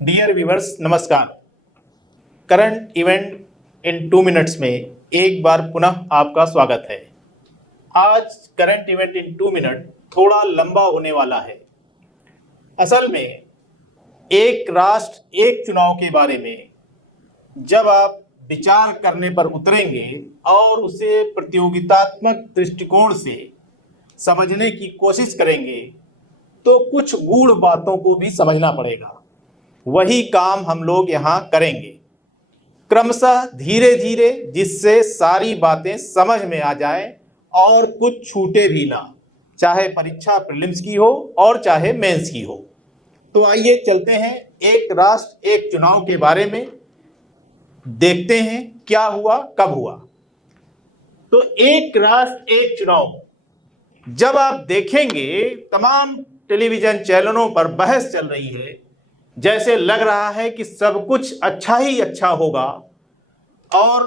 Dear viewers, नमस्कार। Current event in 2 minutes में एक बार पुनः आपका स्वागत है। आज करंट इवेंट इन 2 मिनट थोड़ा लंबा होने वाला है। असल में एक राष्ट्र एक चुनाव के बारे में जब आप विचार करने पर उतरेंगे और उसे प्रतियोगितात्मक दृष्टिकोण से समझने की कोशिश करेंगे तो कुछ गूढ़ बातों को भी समझना पड़ेगा। वही काम हम लोग यहाँ करेंगे, क्रमशः धीरे धीरे, जिससे सारी बातें समझ में आ जाएं और कुछ छूटे भी ना, चाहे परीक्षा प्रीलिम्स की हो और चाहे मेंस की हो। तो आइए चलते हैं एक राष्ट्र एक चुनाव के बारे में, देखते हैं क्या हुआ, कब हुआ। तो एक राष्ट्र एक चुनाव जब आप देखेंगे, तमाम टेलीविजन चैनलों पर बहस चल रही है, जैसे लग रहा है कि सब कुछ अच्छा ही अच्छा होगा और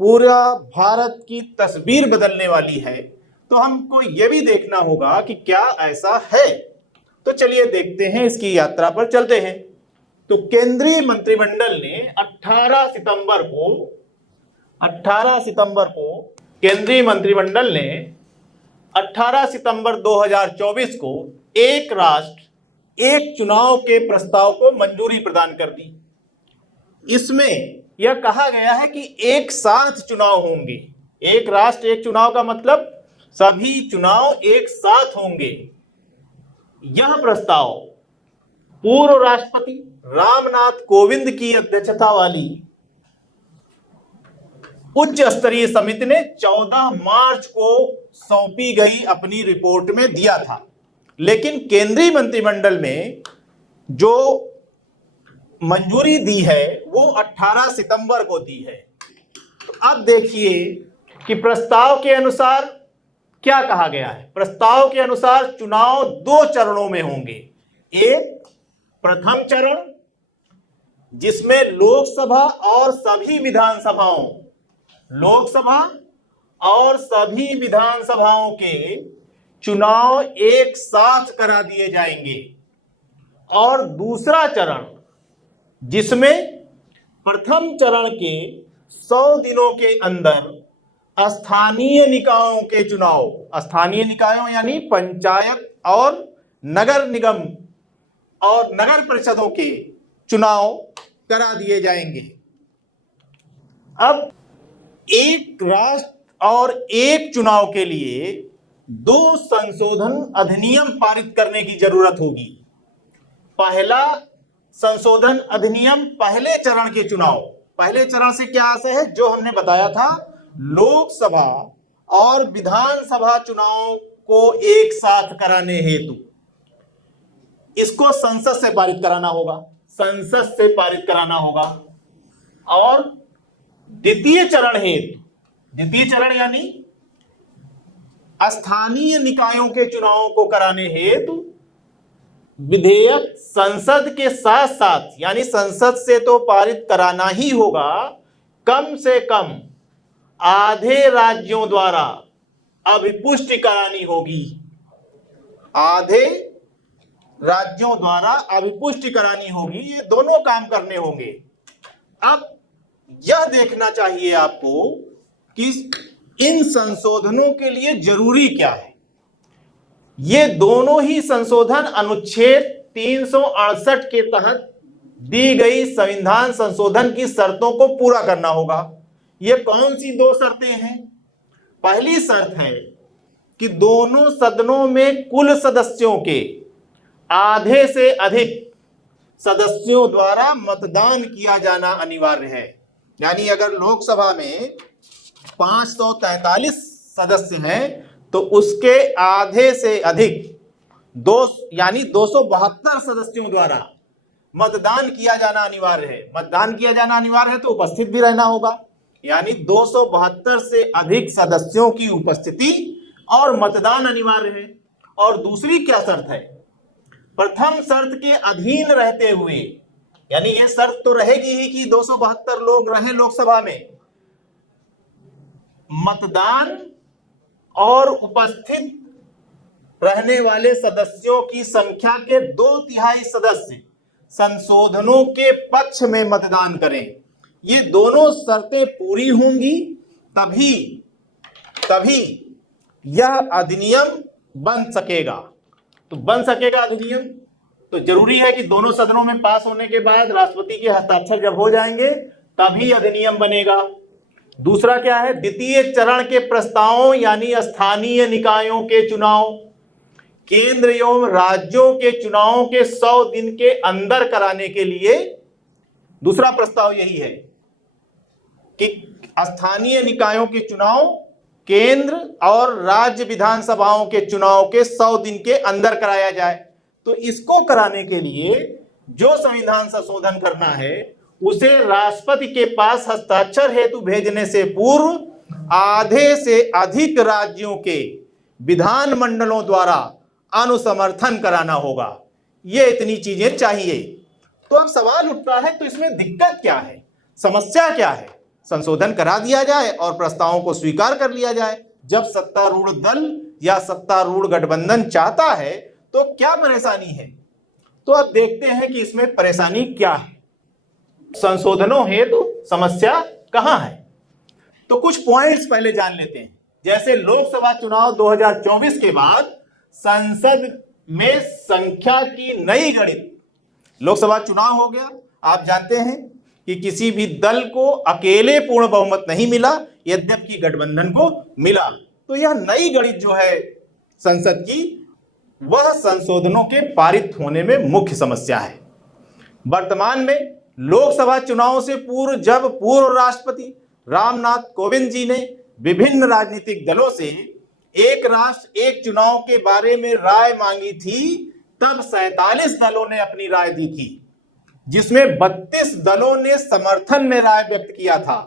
पूरा भारत की तस्वीर बदलने वाली है। तो हमको यह भी देखना होगा कि क्या ऐसा है। तो चलिए देखते हैं, इसकी यात्रा पर चलते हैं। तो केंद्रीय मंत्रिमंडल ने 18 सितंबर को केंद्रीय मंत्रिमंडल ने 18 सितंबर 2024 को एक राष्ट्र एक चुनाव के प्रस्ताव को मंजूरी प्रदान कर दी। इसमें यह कहा गया है कि एक साथ चुनाव होंगे। एक राष्ट्र एक चुनाव का मतलब सभी चुनाव एक साथ होंगे। यह प्रस्ताव पूर्व राष्ट्रपति रामनाथ कोविंद की अध्यक्षता वाली उच्च स्तरीय समिति ने 14 मार्च को सौंपी गई अपनी रिपोर्ट में दिया था, लेकिन केंद्रीय मंत्रिमंडल में जो मंजूरी दी है वो 18 सितंबर को दी है। तो अब देखिए कि प्रस्ताव के अनुसार क्या कहा गया है। प्रस्ताव के अनुसार चुनाव 2 चरणों में होंगे। एक प्रथम चरण जिसमें लोकसभा और सभी विधानसभाओं के चुनाव एक साथ करा दिए जाएंगे, और दूसरा चरण जिसमें प्रथम चरण के 100 दिनों के अंदर स्थानीय निकायों के चुनाव, स्थानीय निकायों यानी पंचायत और नगर निगम और नगर परिषदों के चुनाव करा दिए जाएंगे। अब एक राष्ट्र और एक चुनाव के लिए 2 संशोधन अधिनियम पारित करने की जरूरत होगी। पहला संशोधन अधिनियम पहले चरण के चुनाव, पहले चरण से क्या आशय है, जो हमने बताया था, लोकसभा और विधानसभा चुनाव को एक साथ कराने हेतु इसको संसद से पारित कराना होगा। और द्वितीय चरण यानी स्थानीय निकायों के चुनावों को कराने हेतु विधेयक संसद के साथ साथ, यानी संसद से तो पारित कराना ही होगा, कम से कम आधे राज्यों द्वारा अभिपुष्टि करानी होगी। आधे राज्यों द्वारा अभिपुष्टि करानी होगी। ये दोनों काम करने होंगे। अब यह देखना चाहिए आपको कि इन संशोधनों के लिए जरूरी क्या है। ये दोनों ही संशोधन अनुच्छेद 368 के तहत दी गई संविधान संशोधन की शर्तों को पूरा करना होगा। ये कौन सी 2 शर्तें हैं? पहली शर्त है कि दोनों सदनों में कुल सदस्यों के आधे से अधिक सदस्यों द्वारा मतदान किया जाना अनिवार्य है। यानी अगर लोकसभा में 543 सदस्य हैं तो उसके आधे से अधिक यानी 272 सदस्यों द्वारा मतदान किया जाना अनिवार्य है। मतदान किया जाना अनिवार्य है तो उपस्थित भी रहना होगा, यानी 272 से अधिक सदस्यों की उपस्थिति और मतदान अनिवार्य है। और दूसरी क्या शर्त है? प्रथम शर्त के अधीन रहते हुए, यानी यह शर्त तो रहेगी ही कि 272 लोग रहे लोकसभा में, मतदान और उपस्थित रहने वाले सदस्यों की संख्या के 2/3 सदस्य संशोधनों के पक्ष में मतदान करें। ये दोनों शर्तें पूरी होंगी तभी तभी यह अधिनियम बन सकेगा। तो बन सकेगा अधिनियम, तो जरूरी है कि दोनों सदनों में पास होने के बाद राष्ट्रपति के हस्ताक्षर जब हो जाएंगे तभी अधिनियम बनेगा। दूसरा क्या है, द्वितीय चरण के प्रस्तावों यानी स्थानीय निकायों के चुनाव केंद्र एवं राज्यों के चुनावों के 100 दिन के अंदर कराने के लिए दूसरा प्रस्ताव यही है कि स्थानीय निकायों के चुनाव केंद्र और राज्य विधानसभाओं के चुनाव के 100 दिन के अंदर कराया जाए। तो इसको कराने के लिए जो संविधान संशोधन करना है उसे राष्ट्रपति के पास हस्ताक्षर हेतु भेजने से पूर्व आधे से अधिक राज्यों के विधानमंडलों द्वारा अनुसमर्थन कराना होगा। ये इतनी चीजें चाहिए। तो अब सवाल उठता है, तो इसमें दिक्कत क्या है, समस्या क्या है? संशोधन करा दिया जाए और प्रस्तावों को स्वीकार कर लिया जाए। जब सत्तारूढ़ दल या सत्तारूढ़ गठबंधन चाहता है तो क्या परेशानी है? तो अब देखते हैं कि इसमें परेशानी क्या है, संशोधनों हेतु समस्या कहां है। तो कुछ पॉइंट्स पहले जान लेते हैं। जैसे लोकसभा चुनाव 2024 के बाद संसद में संख्या की नई गणित, लोकसभा चुनाव हो गया, आप जानते हैं कि किसी भी दल को अकेले पूर्ण बहुमत नहीं मिला, यद्यपि गठबंधन को मिला। तो यह नई गणित जो है संसद की, वह संशोधनों के पारित होने में मुख्य समस्या है। वर्तमान में लोकसभा चुनाव से पूर्व जब पूर्व राष्ट्रपति रामनाथ कोविंद जी ने विभिन्न राजनीतिक दलों से एक राष्ट्र एक चुनाव के बारे में राय मांगी थी, तब 47 दलों ने अपनी राय दी थी, जिसमें 32 दलों ने समर्थन में राय व्यक्त किया था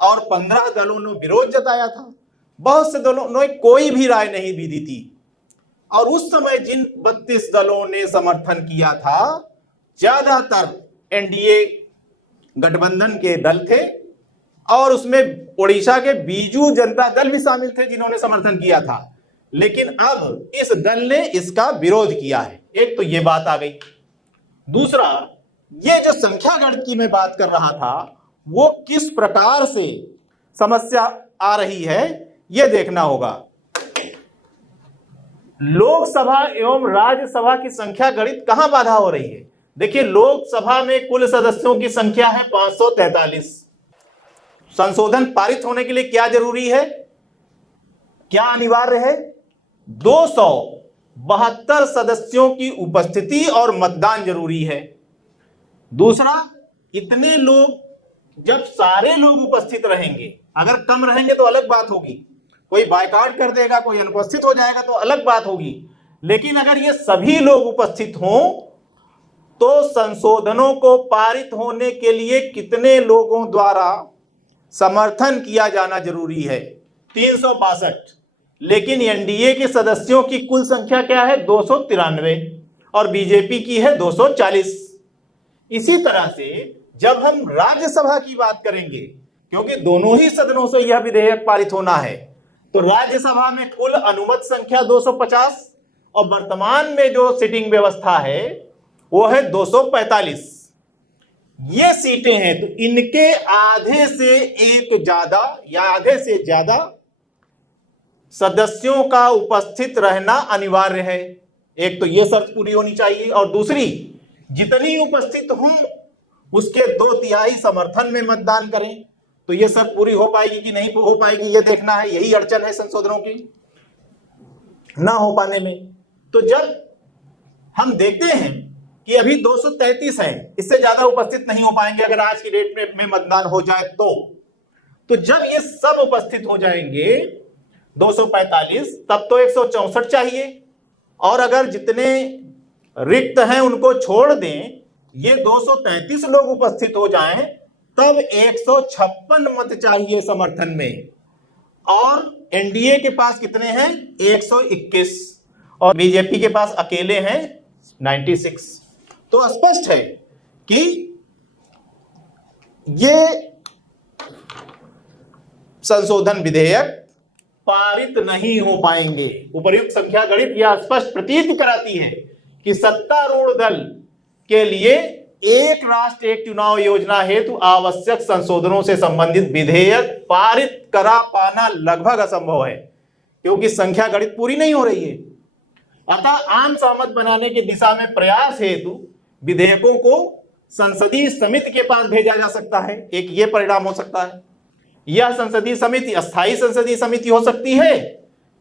और 15 दलों ने विरोध जताया था। बहुत से दलों ने कोई भी राय नहीं भी दी थी। और उस समय जिन 32 दलों ने समर्थन किया था, ज्यादातर एनडीए गठबंधन के दल थे और उसमें ओडिशा के बीजू जनता दल भी शामिल थे जिन्होंने समर्थन किया था। लेकिन अब इस दल ने इसका विरोध किया है। एक तो ये बात आ गई। दूसरा, ये जो संख्या गणित की मैं बात कर रहा था, वो किस प्रकार से समस्या आ रही है ये देखना होगा। लोकसभा एवं राज्यसभा की संख्या गणित कहां बाधा हो रही है? देखिए, लोकसभा में कुल सदस्यों की संख्या है 543। संशोधन पारित होने के लिए क्या जरूरी है, क्या अनिवार्य है? 272 सदस्यों की उपस्थिति और मतदान जरूरी है। दूसरा, इतने लोग, जब सारे लोग उपस्थित रहेंगे, अगर कम रहेंगे तो अलग बात होगी, कोई बायकॉट कर देगा, कोई अनुपस्थित हो जाएगा तो अलग बात होगी। लेकिन अगर ये सभी लोग उपस्थित हों तो संशोधनों को पारित होने के लिए कितने लोगों द्वारा समर्थन किया जाना जरूरी है? 362। लेकिन एनडीए के सदस्यों की कुल संख्या क्या है? 293 और बीजेपी की है 240। इसी तरह से जब हम राज्यसभा की बात करेंगे, क्योंकि दोनों ही सदनों से यह विधेयक पारित होना है, तो राज्यसभा में कुल अनुमत संख्या 250 और वर्तमान में जो सीटिंग व्यवस्था है वो है 245। ये सीटें हैं, तो इनके आधे से एक ज्यादा या आधे से ज्यादा सदस्यों का उपस्थित रहना अनिवार्य है। एक तो ये शर्त पूरी होनी चाहिए, और दूसरी, जितनी उपस्थित हों उसके 2/3 समर्थन में मतदान करें। तो ये शर्त पूरी हो पाएगी कि नहीं हो पाएगी, ये देखना है। यही अड़चन है संशोधनों की ना हो पाने में। तो जब हम देखते हैं कि अभी 233 है, इससे ज्यादा उपस्थित नहीं हो पाएंगे अगर आज की डेट में मतदान हो जाए तो जब ये सब उपस्थित हो जाएंगे 245, तब तो 164 चाहिए। और अगर जितने रिक्त हैं उनको छोड़ दें, ये 233 लोग उपस्थित हो जाएं, तब 156 मत चाहिए समर्थन में। और एनडीए के पास कितने हैं? 121 और बीजेपी के पास अकेले हैं 96। तो स्पष्ट है कि ये संशोधन विधेयक पारित नहीं हो पाएंगे। उपर्युक्त संख्या गणित यह स्पष्ट प्रतीत कराती है कि सत्तारूढ़ दल के लिए एक राष्ट्र एक चुनाव योजना हेतु आवश्यक संशोधनों से संबंधित विधेयक पारित करा पाना लगभग असंभव है, क्योंकि संख्या गणित पूरी नहीं हो रही है। अतः आम सहमत बनाने की दिशा में प्रयास हेतु विधेयकों को संसदीय समिति के पास भेजा जा सकता है। एक ये परिणाम हो सकता है। यह संसदीय समिति अस्थायी संसदीय समिति हो सकती है,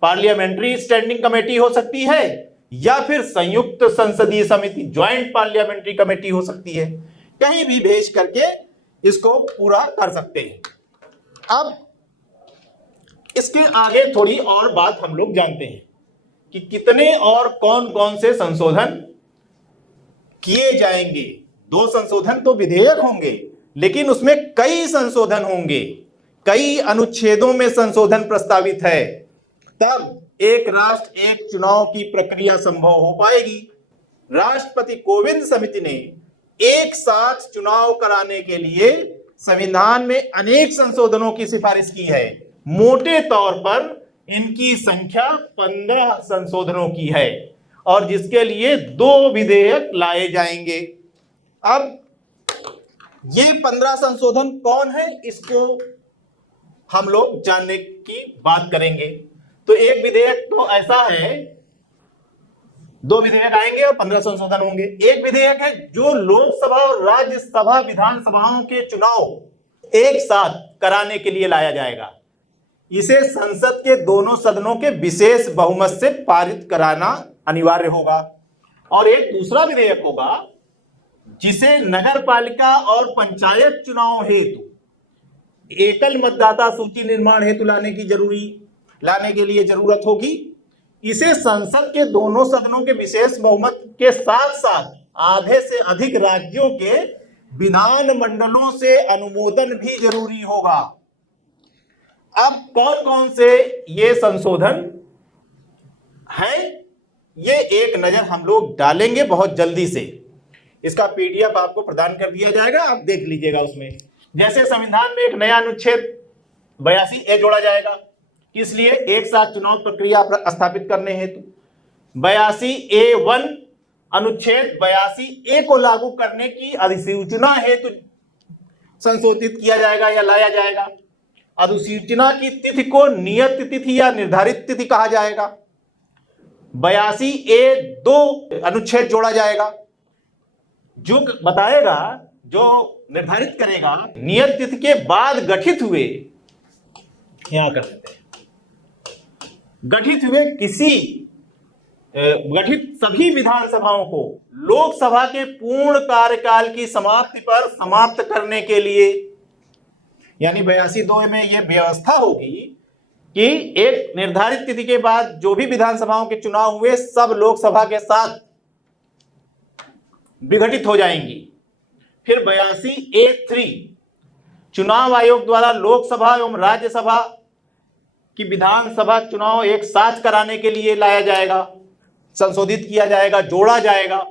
पार्लियामेंट्री स्टैंडिंग कमेटी हो सकती है, या फिर संयुक्त संसदीय समिति ज्वाइंट पार्लियामेंट्री कमेटी हो सकती है। कहीं भी भेज करके इसको पूरा कर सकते हैं। अब इसके आगे थोड़ी और बात हम लोग जानते हैं कि कितने और कौन कौन से संशोधन किए जाएंगे। 2 संशोधन तो विधेयक होंगे, लेकिन उसमें कई संशोधन होंगे, कई अनुच्छेदों में संशोधन प्रस्तावित है। तब एक राष्ट्र एक चुनाव की प्रक्रिया संभव हो पाएगी। राष्ट्रपति कोविंद समिति ने एक साथ चुनाव कराने के लिए संविधान में अनेक संशोधनों की सिफारिश की है। मोटे तौर पर इनकी संख्या 15 संशोधनों की है, और जिसके लिए 2 विधेयक लाए जाएंगे। अब ये 15 संशोधन कौन है, इसको हम लोग जानने की बात करेंगे। तो एक विधेयक तो ऐसा है, 2 विधेयक आएंगे और 15 संशोधन होंगे। एक विधेयक है जो लोकसभा और राज्यसभा विधानसभाओं के चुनाव एक साथ कराने के लिए लाया जाएगा। इसे संसद के दोनों सदनों के विशेष बहुमत से पारित कराना अनिवार्य होगा। और एक दूसरा विधेयक होगा जिसे नगर पालिका और पंचायत चुनाव हेतु एकल मतदाता सूची निर्माण हेतु लाने के लिए जरूरत होगी। इसे संसद के दोनों सदनों के विशेष बहुमत के साथ साथ आधे से अधिक राज्यों के विधान मंडलों से अनुमोदन भी जरूरी होगा। अब कौन कौन से ये संशोधन हैं, ये एक नजर हम लोग डालेंगे बहुत जल्दी से। इसका पीडीएफ आपको प्रदान कर दिया जाएगा, आप देख लीजिएगा। उसमें जैसे संविधान में एक नया अनुच्छेद 82A जोड़ा जाएगा, किस लिए? एक साथ चुनाव प्रक्रिया स्थापित करने हेतु। 82A1 अनुच्छेद 82A को लागू करने की अधिसूचना हेतु संशोधित किया जाएगा या लाया जाएगा। अधिसूचना की तिथि को नियत तिथि या निर्धारित तिथि कहा जाएगा। 82A2 अनुच्छेद जोड़ा जाएगा, जो बताएगा, जो निर्धारित करेगा नियत तिथि के बाद गठित हुए, यहां कर देते हैं, गठित सभी विधानसभाओं को लोकसभा के पूर्ण कार्यकाल की समाप्ति पर समाप्त करने के लिए, यानी 82(2) में यह व्यवस्था होगी कि एक निर्धारित तिथि के बाद जो भी विधानसभाओं के चुनाव हुए सब लोकसभा के साथ विघटित हो जाएंगी। फिर 82A3 चुनाव आयोग द्वारा लोकसभा एवं राज्यसभा की विधानसभा चुनाव एक साथ कराने के लिए लाया जाएगा, संशोधित किया जाएगा, जोड़ा जाएगा।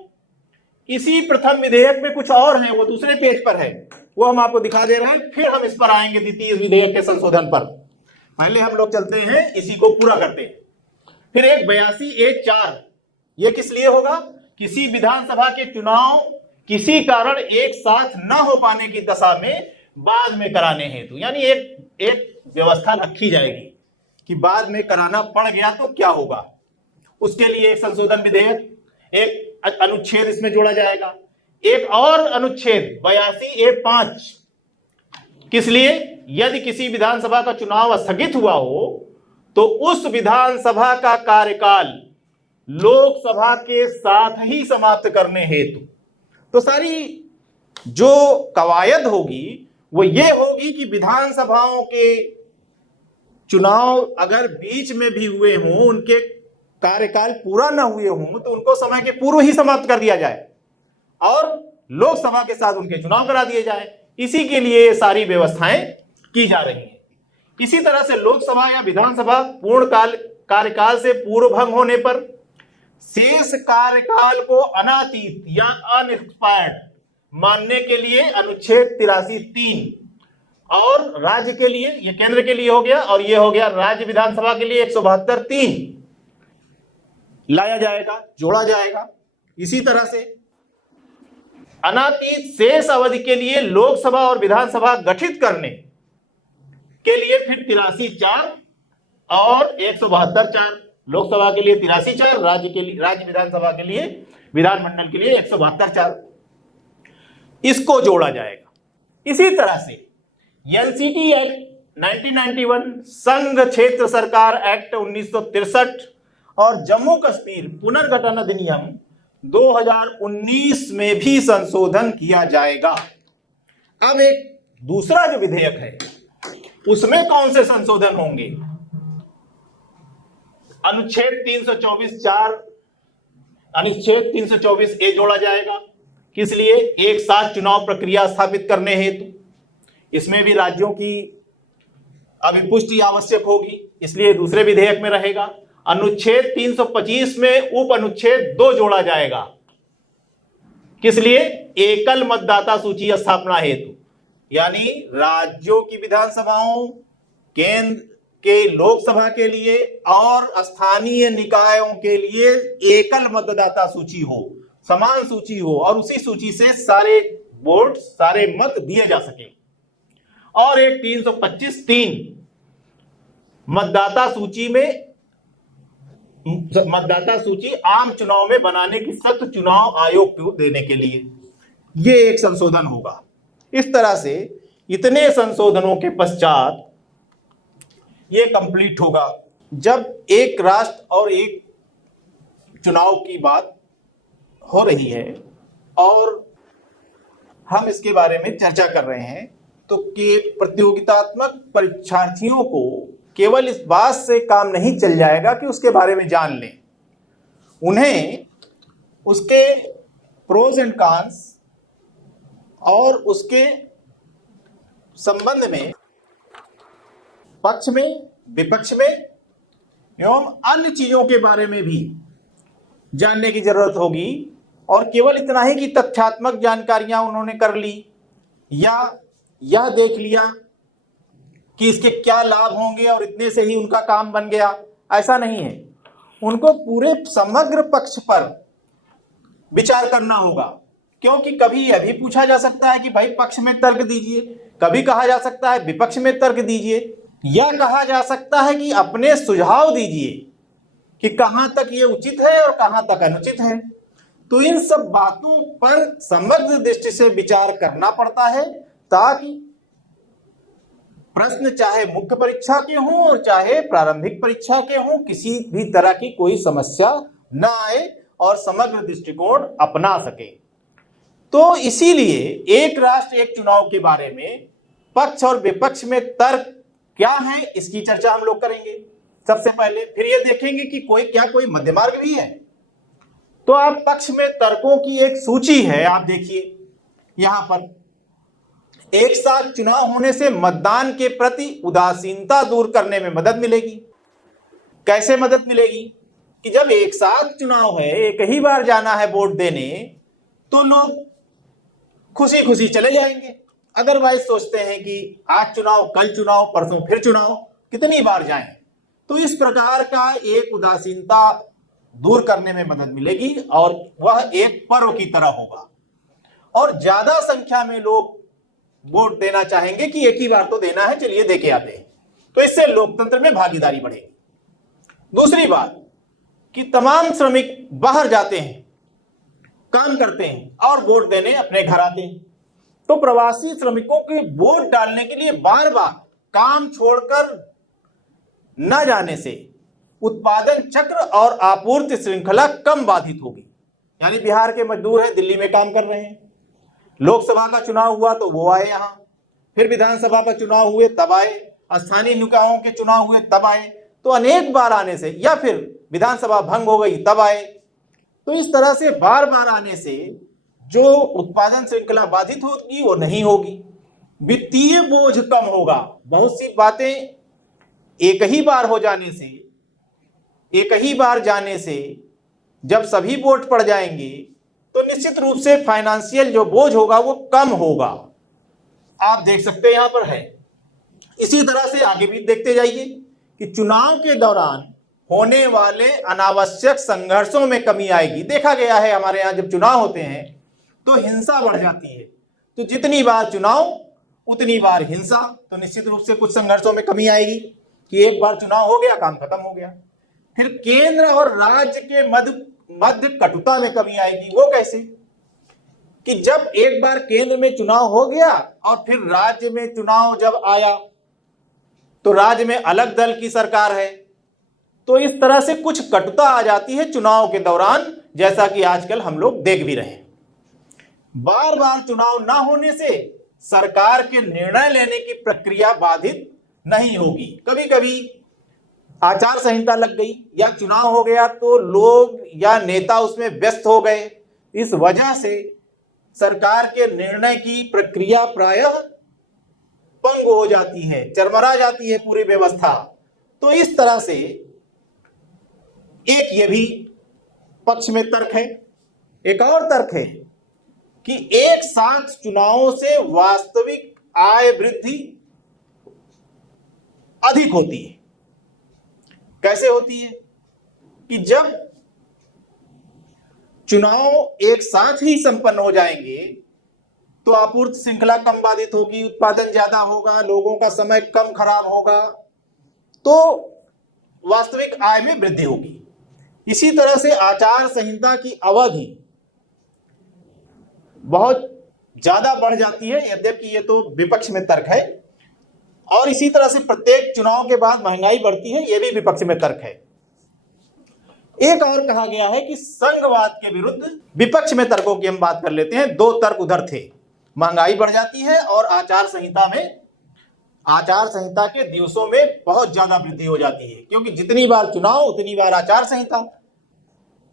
इसी प्रथम विधेयक में कुछ और है, वो दूसरे पेज पर है, वो हम आपको दिखा दे रहे हैं। फिर हम इस पर आएंगे द्वितीय विधेयक के संशोधन पर। पहले हम लोग चलते हैं, इसी को पूरा करते हैं। फिर एक 82A4, ये किस लिए होगा? किसी विधानसभा के चुनाव किसी कारण एक साथ न हो पाने की दशा में बाद में कराने हेतु, यानी एक व्यवस्था रखी जाएगी कि बाद में कराना पड़ गया तो क्या होगा, उसके लिए एक संशोधन विधेयक, एक अनुच्छेद इसमें जोड़ा जाएगा। एक और अनुच्छेद 82A5 किस लिए? यदि किसी विधानसभा का चुनाव स्थगित हुआ हो तो उस विधानसभा का कार्यकाल लोकसभा के साथ ही समाप्त करने हेतु। तो सारी जो कवायद होगी वो ये होगी कि विधानसभाओं के चुनाव अगर बीच में भी हुए हों, उनके कार्यकाल पूरा ना हुए हों, तो उनको समय के पूर्व ही समाप्त कर दिया जाए और लोकसभा के साथ उनके चुनाव करा दिए जाए। इसी के लिए ये सारी व्यवस्थाएं की जा रही हैं। इसी तरह से लोकसभा या विधानसभा पूर्ण कार्यकाल से पूर्व भंग होने पर शेष कार्यकाल को अनातीत या अनएक्सपायर्ड मानने के लिए अनुच्छेद 83(3) और राज्य के लिए, ये केंद्र के लिए हो गया, और ये हो गया राज्य विधानसभा के लिए 172(3) लाया जाएगा, जोड़ा जाएगा। इसी तरह से अनातीत शेष अवधि के लिए लोकसभा और विधानसभा गठित करने के लिए फिर 83-4 और 172-4। लोकसभा के लिए 83-4, राज्य विधानसभा के लिए, विधानमंडल के लिए 172-4, इसको जोड़ा जाएगा। इसी तरह से एनसीटी एक्ट 1991, संघ क्षेत्र सरकार एक्ट 1963 और जम्मू कश्मीर पुनर्गठन अधिनियम 2019 में भी संशोधन किया जाएगा। अब एक दूसरा जो विधेयक है उसमें कौन से संशोधन होंगे? अनुच्छेद 324(4), अनुच्छेद 324(a) जोड़ा जाएगा। किस लिए? एक साथ चुनाव प्रक्रिया स्थापित करने हेतु। इसमें भी राज्यों की अभिपुष्टि आवश्यक होगी, इसलिए दूसरे विधेयक में रहेगा। अनुच्छेद 325 में उप अनुच्छेद 2 जोड़ा जाएगा। किस लिए? एकल मतदाता सूची स्थापना हेतु, यानी राज्यों की विधानसभाओं, केंद्र के लोकसभा के लिए और स्थानीय निकायों के लिए एकल मतदाता सूची हो, समान सूची हो, और उसी सूची से सारे वोट, सारे मत दिए जा सके। और एक 325(3) मतदाता सूची आम चुनाव में बनाने की सख्त चुनाव आयोग को देने के लिए ये एक संशोधन होगा। इस तरह से इतने संशोधनों के पश्चात ये कंप्लीट होगा। जब एक राष्ट्र और एक चुनाव की बात हो रही है और हम इसके बारे में चर्चा कर रहे हैं, तो कि प्रतियोगितात्मक परीक्षार्थियों को केवल इस बात से काम नहीं चल जाएगा कि उसके बारे में जान लें, उन्हें उसके प्रोज एंड कॉन्स और उसके संबंध में पक्ष में, विपक्ष में एवं अन्य चीजों के बारे में भी जानने की जरूरत होगी। और केवल इतना ही कि तथ्यात्मक जानकारियां उन्होंने कर ली या यह देख लिया कि इसके क्या लाभ होंगे और इतने से ही उनका काम बन गया, ऐसा नहीं है। उनको पूरे समग्र पक्ष पर विचार करना होगा, क्योंकि कभी यह भी पूछा जा सकता है कि भाई पक्ष में तर्क दीजिए, कभी कहा जा सकता है विपक्ष में तर्क दीजिए, या कहा जा सकता है कि अपने सुझाव दीजिए कि कहां तक ये उचित है और कहां तक अनुचित है। तो इन सब बातों पर समग्र दृष्टि से विचार करना पड़ता है, ताकि प्रश्न चाहे मुख्य परीक्षा के हों और चाहे प्रारंभिक परीक्षा के हों, किसी भी तरह की कोई समस्या न आए और समग्र दृष्टिकोण अपना सके। तो इसीलिए एक राष्ट्र एक चुनाव के बारे में पक्ष और विपक्ष में तर्क क्या है, इसकी चर्चा हम लोग करेंगे सबसे पहले। फिर ये देखेंगे कि कोई मध्य मार्ग भी है। तो आप पक्ष में तर्कों की एक सूची है, आप देखिए यहां पर। एक साथ चुनाव होने से मतदान के प्रति उदासीनता दूर करने में मदद मिलेगी। कैसे मदद मिलेगी? कि जब एक साथ चुनाव है, एक ही बार जाना है वोट देने, तो लोग खुशी खुशी चले जाएंगे। अदरवाइज सोचते हैं कि आज चुनाव, कल चुनाव, परसों फिर चुनाव, कितनी बार जाएं। तो इस प्रकार का एक उदासीनता दूर करने में मदद मिलेगी और वह एक पर्व की तरह होगा। और ज्यादा संख्या में लोग वोट देना चाहेंगे कि एक ही बार तो देना है, चलिए देके आते हैं। तो इससे लोकतंत्र में भागीदारी बढ़ेगी। दूसरी बात कि तमाम श्रमिक बाहर जाते हैं, काम करते हैं और वोट देने अपने घर आते हैं। तो प्रवासी श्रमिकों के वोट डालने के लिए बार बार काम छोड़कर न जाने से उत्पादन चक्र और आपूर्ति श्रृंखला कम बाधित होगी। यानी बिहार के मजदूर हैं, दिल्ली में काम कर रहे हैं, लोकसभा का चुनाव हुआ तो वो आए यहाँ, फिर विधानसभा का चुनाव हुए तब आए, स्थानीय निकायों के चुनाव हुए तब आए। तो अनेक बार आने से, या फिर विधानसभा भंग हो गई तब आए। तो इस तरह से बार बार आने से जो उत्पादन श्रृंखला बाधित होगी वो नहीं होगी, वित्तीय बोझ कम होगा। बहुत सी बातें एक ही बार हो जाने से, एक ही बार जाने से जब सभी वोट पड़ जाएंगे तो निश्चित रूप से फाइनेंशियल जो बोझ होगा वो कम होगा। आप देख सकते हैं यहां पर है। इसी तरह से आगे भी देखते जाइए कि चुनाव के दौरान होने वाले अनावश्यक संघर्षों में कमी आएगी। देखा गया है हमारे यहाँ जब चुनाव होते हैं तो हिंसा बढ़ जाती है। तो जितनी बार चुनाव उतनी बार हिंसा, तो निश्चित रूप से कुछ संघर्षों में कमी आएगी कि एक बार चुनाव हो गया काम खत्म हो गया। फिर केंद्र और राज्य के मध्य कटुता में कमी आएगी। वो कैसे कि जब एक बार केंद्र में चुनाव हो गया और फिर राज्य में चुनाव जब आया तो राज्य में अलग दल की सरकार है, तो इस तरह से कुछ कटुता आ जाती है चुनाव के दौरान, जैसा कि आजकल हम लोग देख भी रहे हैं। बार बार चुनाव ना होने से सरकार के निर्णय लेने की प्रक्रिया बाधित नहीं होगी। कभी कभी आचार संहिता लग गई या चुनाव हो गया तो लोग या नेता उसमें व्यस्त हो गए, इस वजह से सरकार के निर्णय की प्रक्रिया प्रायः भंग हो जाती है, चरमरा जाती है पूरी व्यवस्था। तो इस तरह से एक ये भी पक्ष में तर्क है। एक और तर्क है कि एक साथ चुनावों से वास्तविक आय वृद्धि अधिक होती है। कैसे होती है कि जब चुनाव एक साथ ही संपन्न हो जाएंगे तो आपूर्ति श्रृंखला कम बाधित होगी, उत्पादन ज्यादा होगा, लोगों का समय कम खराब होगा, तो वास्तविक आय में वृद्धि होगी। इसी तरह से आचार संहिता की अवधि बहुत ज्यादा बढ़ जाती है, यद्यपि ये तो विपक्ष में तर्क है। और इसी तरह से प्रत्येक चुनाव के बाद महंगाई बढ़ती है, यह भी विपक्ष में तर्क है। एक और कहा गया है कि संघवाद के विरुद्ध विपक्ष में तर्कों की हम बात कर लेते हैं। दो तर्क उधर थे, महंगाई बढ़ जाती है और आचार संहिता के दिवसों में बहुत ज्यादा वृद्धि हो जाती है, क्योंकि जितनी बार चुनाव उतनी बार आचार संहिता,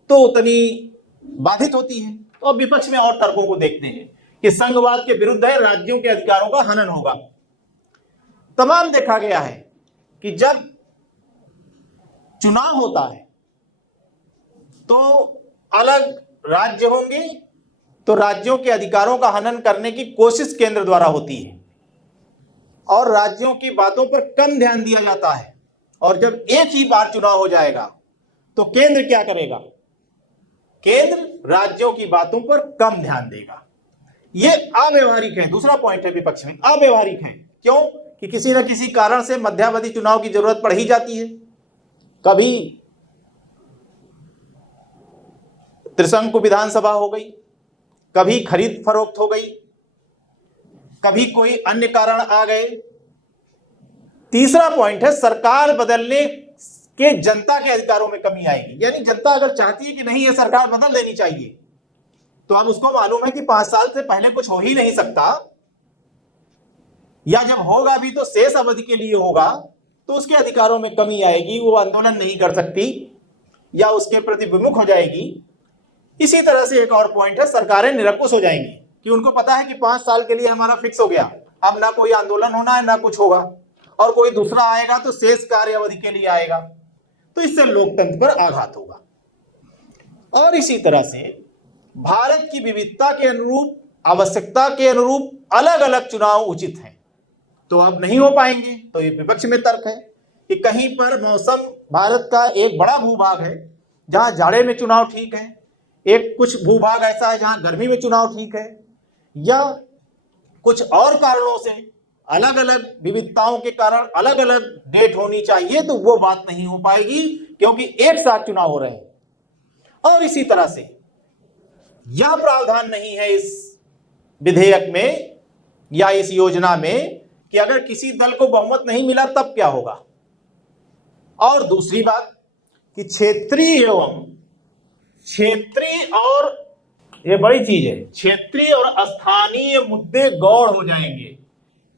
तो उतनी बाधित होती है। और विपक्ष में और तर्कों को देखते हैं कि संघवाद के विरुद्ध है, राज्यों के अधिकारों का हनन होगा। तमाम देखा गया है कि जब चुनाव होता है तो अलग राज्य होंगे, तो राज्यों के अधिकारों का हनन करने की कोशिश केंद्र द्वारा होती है और राज्यों की बातों पर कम ध्यान दिया जाता है। और जब एक ही बार चुनाव हो जाएगा तो केंद्र क्या करेगा? केंद्र राज्यों की बातों पर कम ध्यान देगा। यह अव्यवहारिक है। दूसरा पॉइंट है विपक्ष में, अव्यवहारिक है। क्यों? कि किसी न किसी कारण से मध्यावधि चुनाव की जरूरत पड़ ही जाती है। कभी त्रिशंकु विधानसभा हो गई, कभी खरीद फरोख्त हो गई, कभी कोई अन्य कारण आ गए। तीसरा पॉइंट है सरकार बदलने के जनता के अधिकारों में कमी आएगी। यानी जनता अगर चाहती है कि नहीं ये सरकार बदल देनी चाहिए, तो अब उसको मालूम है कि 5 साल से पहले कुछ हो ही नहीं सकता, या जब होगा भी तो शेष अवधि के लिए होगा, तो उसके अधिकारों में कमी आएगी, वो आंदोलन नहीं कर सकती या उसके प्रति विमुख हो जाएगी। इसी तरह से एक और पॉइंट है, सरकारें निरंकुश हो जाएंगी कि उनको पता है कि 5 साल के लिए हमारा फिक्स हो गया, अब ना कोई आंदोलन होना है ना कुछ होगा, और कोई दूसरा आएगा तो शेष कार्य अवधि के लिए आएगा, तो इससे लोकतंत्र पर आघात होगा। और इसी तरह से भारत की विविधता के अनुरूप, आवश्यकता के अनुरूप अलग अलग चुनाव उचित हैं, तो अब नहीं हो पाएंगे। तो ये विपक्ष में तर्क है कि कहीं पर मौसम, भारत का एक बड़ा भूभाग है जहां जाड़े में चुनाव ठीक है, एक कुछ भूभाग ऐसा है जहां गर्मी में चुनाव ठीक है, या कुछ और कारणों से अलग अलग विविधताओं के कारण अलग अलग डेट होनी चाहिए, तो वो बात नहीं हो पाएगी क्योंकि एक साथ चुनाव हो रहे हैं। और इसी तरह से यह प्रावधान नहीं है इस विधेयक में या इस योजना में कि अगर किसी दल को बहुमत नहीं मिला तब क्या होगा। और दूसरी बात कि क्षेत्रीय और, ये बड़ी चीज है, क्षेत्रीय और स्थानीय मुद्दे गौण हो जाएंगे,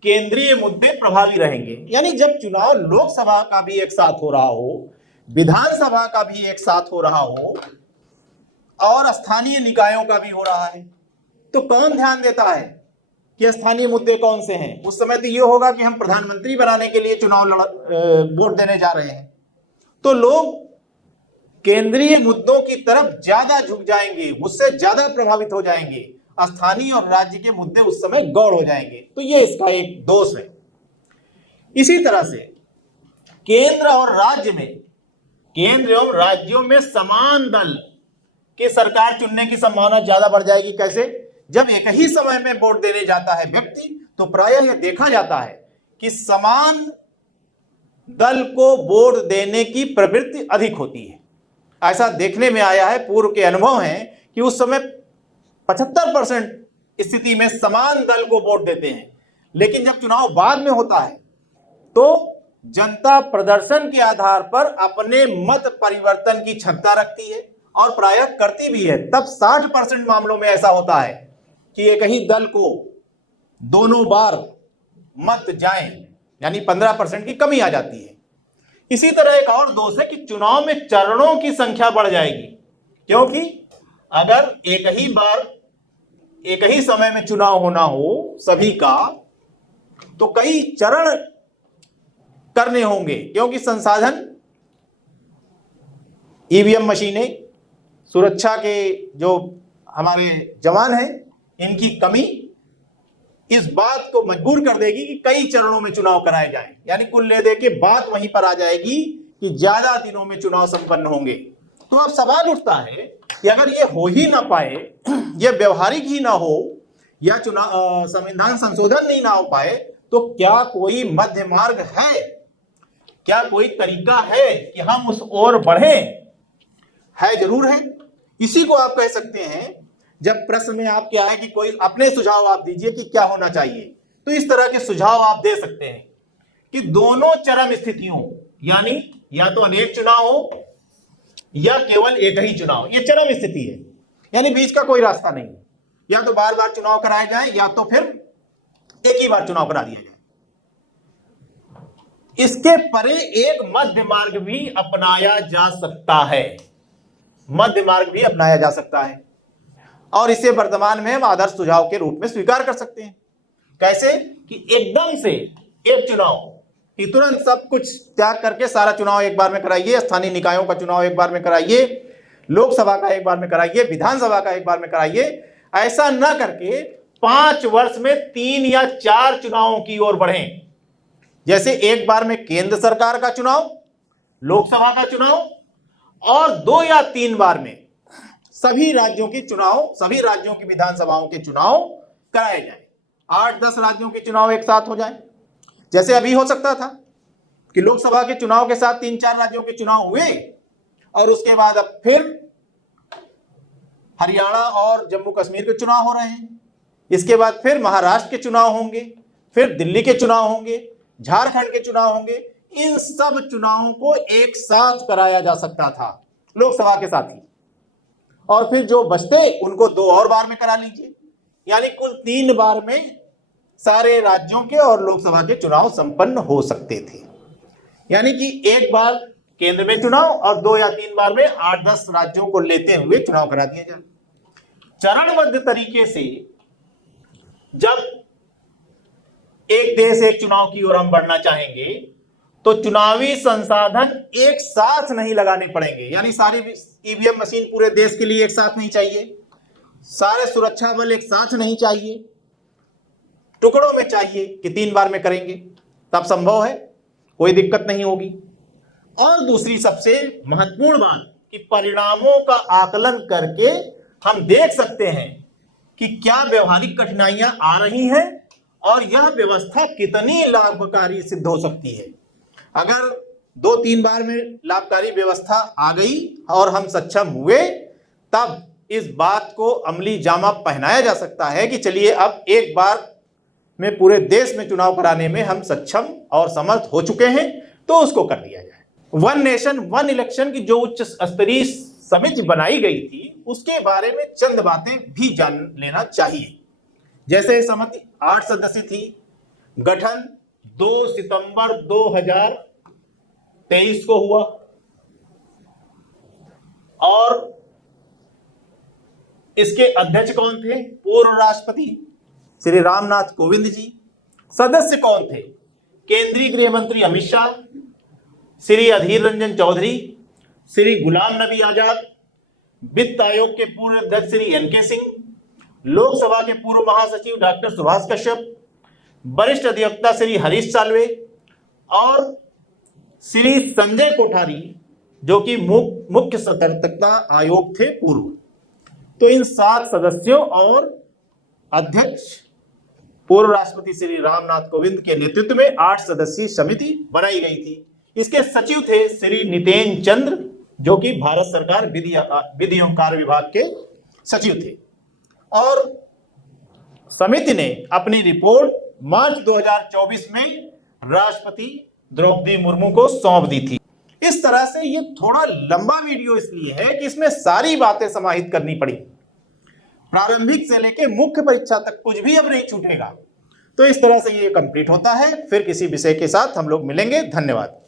केंद्रीय मुद्दे प्रभावी रहेंगे। यानी जब चुनाव लोकसभा का भी एक साथ हो रहा हो, विधानसभा का भी एक साथ हो रहा हो और स्थानीय निकायों का भी हो रहा है, तो कौन ध्यान देता है कि स्थानीय मुद्दे कौन से हैं? उस समय तो ये होगा कि हम प्रधानमंत्री बनाने के लिए चुनाव वोट देने जा रहे हैं, तो लोग केंद्रीय मुद्दों की तरफ ज्यादा झुक जाएंगे, उससे ज्यादा प्रभावित हो जाएंगे, स्थानीय और राज्य के मुद्दे उस समय गौण हो जाएंगे। तो ये इसका एक दोष है। इसी तरह से केंद्र एवं राज्यों में समान दल की सरकार चुनने की संभावना ज्यादा बढ़ जाएगी। कैसे? जब एक ही समय में वोट देने जाता है व्यक्ति, तो प्रायः यह देखा जाता है कि समान दल को वोट देने की प्रवृत्ति अधिक होती है। ऐसा देखने में आया है, पूर्व के अनुभव हैं कि उस समय 75% स्थिति में समान दल को वोट देते हैं। लेकिन जब चुनाव बाद में होता है तो जनता प्रदर्शन के आधार पर अपने मत परिवर्तन की क्षमता रखती है और प्रायः करती भी है। तब 60% मामलों में ऐसा होता है कि एक ही दल को दोनों बार मत जाएं, यानी 15% की कमी आ जाती है। इसी तरह एक और दोष है कि चुनाव में चरणों की संख्या बढ़ जाएगी, क्योंकि अगर एक ही समय में चुनाव होना हो सभी का, तो कई चरण करने होंगे, क्योंकि संसाधन, ईवीएम मशीनें, सुरक्षा के जो हमारे जवान हैं, इनकी कमी इस बात को मजबूर कर देगी कि कई चरणों में चुनाव कराए जाएं। यानी कुल ले दे के बात वहीं पर आ जाएगी कि ज्यादा दिनों में चुनाव संपन्न होंगे। तो अब सवाल उठता है कि अगर ये हो ही ना पाए, ये व्यवहारिक ही ना हो, या चुनाव संविधान संशोधन नहीं ना हो पाए, तो क्या कोई मध्य मार्ग है? क्या कोई तरीका है कि हम उस ओर बढ़ें? है, जरूर है। इसी को आप कह सकते हैं, जब प्रश्न में आपके आए कि कोई अपने सुझाव आप दीजिए कि क्या होना चाहिए, तो इस तरह के सुझाव आप दे सकते हैं कि दोनों चरम स्थितियों, यानी या तो अनेक चुनाव हो या केवल एक ही चुनाव, ये चरम स्थिति है, यानी बीच का कोई रास्ता नहीं है। या तो बार बार चुनाव कराए जाए या तो फिर एक ही बार चुनाव करा दिया जाए। इसके परे एक मध्य मार्ग भी अपनाया जा सकता है, मध्य मार्ग भी अपनाया जा सकता है, और इसे वर्तमान में हम आदर्श सुझाव के रूप में स्वीकार कर सकते हैं। कैसे? कि एकदम से एक चुनाव कि तुरंत सब कुछ त्याग करके सारा चुनाव एक बार में कराइए, स्थानीय निकायों का चुनाव एक बार में कराइए, लोकसभा का एक बार में कराइए, विधानसभा का एक बार में कराइए। ऐसा न करके 5 वर्ष में 3 या 4 चुनावों की ओर बढ़ें। जैसे एक बार में केंद्र सरकार का चुनाव, लोकसभा का चुनाव, और 2 या 3 बार में सभी राज्यों की चुनाव, सभी राज्यों की विधानसभाओं के चुनाव कराए जाए। 8-10 राज्यों के चुनाव एक साथ हो जाए, जैसे अभी हो सकता था कि लोकसभा के चुनाव के साथ 3-4 राज्यों के चुनाव हुए, और उसके बाद अब फिर हरियाणा और जम्मू कश्मीर के चुनाव हो रहे हैं। इसके बाद फिर महाराष्ट्र के चुनाव होंगे, फिर दिल्ली के चुनाव होंगे, झारखंड के चुनाव होंगे। इन सब चुनावों को एक साथ कराया जा सकता था लोकसभा के साथ ही, और फिर जो बचते उनको 2 और बार में करा लीजिए, यानी कुल 3 बार में सारे राज्यों के और लोकसभा के चुनाव संपन्न हो सकते थे। यानी कि एक बार केंद्र में चुनाव और 2 या 3 बार में 8-10 राज्यों को लेते हुए चुनाव करा दिया जाए। चरणबद्ध तरीके से जब एक देश एक चुनाव की ओर हम बढ़ना चाहेंगे, तो चुनावी संसाधन एक साथ नहीं लगाने पड़ेंगे। यानी सारी ईवीएम मशीन पूरे देश के लिए एक साथ नहीं चाहिए, सारे सुरक्षा बल एक साथ नहीं चाहिए, टुकड़ों में चाहिए कि 3 बार में करेंगे, तब संभव है, कोई दिक्कत नहीं होगी। और दूसरी सबसे महत्वपूर्ण बात कि परिणामों का आकलन करके हम देख सकते हैं कि क्या व्यवहारिक कठिनाइयां आ रही हैं और यह व्यवस्था कितनी लाभकारी सिद्ध हो सकती है। अगर 2-3 बार में लाभकारी व्यवस्था आ गई और हम सक्षम हुए, तब इस बात को अमली जामा पहनाया जा सकता है कि चलिए अब एक बार में पूरे देश में चुनाव कराने में हम सक्षम और समर्थ हो चुके हैं, तो उसको कर दिया जाए। 1 नेशन 1 इलेक्शन की जो उच्च स्तरीय समिति बनाई गई थी, उसके बारे में चंद बातें भी जान लेना चाहिए। जैसे समिति 8 सदस्य थी, गठन 2 सितंबर 2023 को हुआ, और इसके अध्यक्ष कौन थे? पूर्व राष्ट्रपति श्री रामनाथ कोविंद जी। सदस्य कौन थे? केंद्रीय गृह मंत्री अमित शाह, श्री अधीर रंजन चौधरी, श्री गुलाम नबी आजाद, वित्त आयोग के पूर्व अध्यक्ष श्री एन.के. सिंह, लोकसभा के पूर्व महासचिव डॉक्टर सुभाष कश्यप, वरिष्ठ अधिवक्ता श्री हरीश साल्वे, और श्री संजय कोठारी, जो कि मुख्य सतर्कता आयोग थे पूर्व। तो इन 7 सदस्यों और अध्यक्ष पूर्व राष्ट्रपति श्री रामनाथ कोविंद के नेतृत्व में 8 सदस्यीय समिति बनाई गई थी। इसके सचिव थे श्री नितेन चंद्र, जो कि भारत सरकार विधि एवं कार्य विभाग के सचिव थे, और समिति ने अपनी रिपोर्ट मार्च 2024 में राष्ट्रपति द्रौपदी मुर्मू को सौंप दी थी। इस तरह से ये थोड़ा लंबा वीडियो इसलिए है कि इसमें सारी बातें समाहित करनी पड़ी। प्रारंभिक से लेके मुख्य परीक्षा तक कुछ भी अब नहीं छूटेगा। तो इस तरह से ये कंप्लीट होता है। फिर किसी विषय के साथ हम लोग मिलेंगे। धन्यवाद।